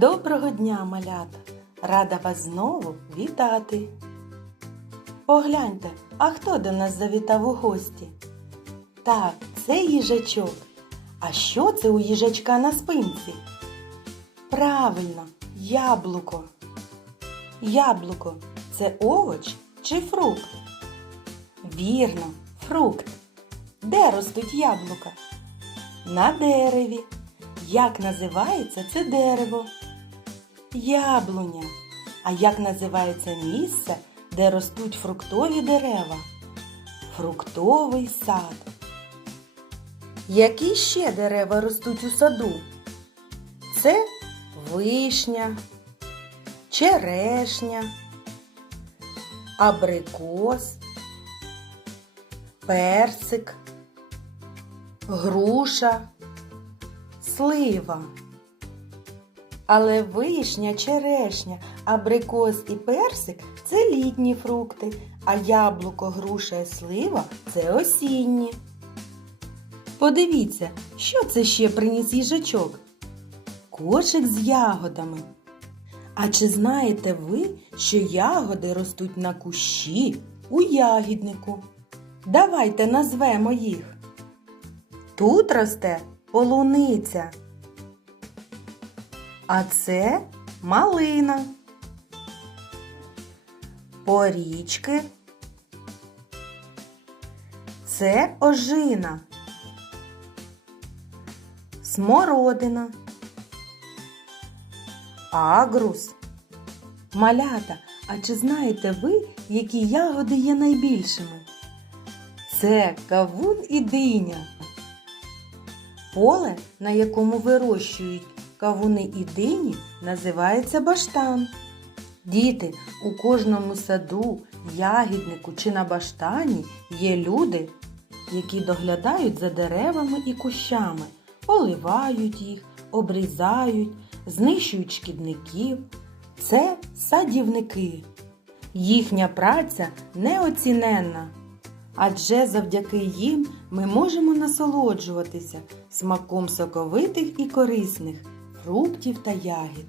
Доброго дня, малята! Рада вас знову вітати. Погляньте, а хто до нас завітав у гості? Так, це їжачок. А що це у їжачка на спинці? Правильно, яблуко. Яблуко це овоч чи фрукт? Вірно, фрукт. Де ростуть яблука? На дереві. Як називається це дерево? Яблуня. А як називається місце, де ростуть фруктові дерева? Фруктовий сад. Які ще дерева ростуть у саду? Це вишня, черешня, абрикос, персик, груша, слива. Але вишня, черешня, абрикос і персик це літні фрукти, а яблуко, груша і слива це осінні. Подивіться, що це ще приніс їжачок? Кошик з ягодами. А чи знаєте ви, що ягоди ростуть на кущі у ягіднику? Давайте назвемо їх. Тут росте полуниця. А це малина. Порічки. Це ожина. Смородина. Агрус. Малята, а чи знаєте ви, які ягоди є найбільшими? Це кавун і диня. Поле, на якому вирощують кавуни і дині, називається баштан. Діти, у кожному саду, ягіднику чи на баштані є люди, які доглядають за деревами і кущами, поливають їх, обрізають, знищують шкідників. Це садівники. Їхня праця неоціненна. Адже завдяки їм ми можемо насолоджуватися смаком соковитих і корисних фруктів та ягід.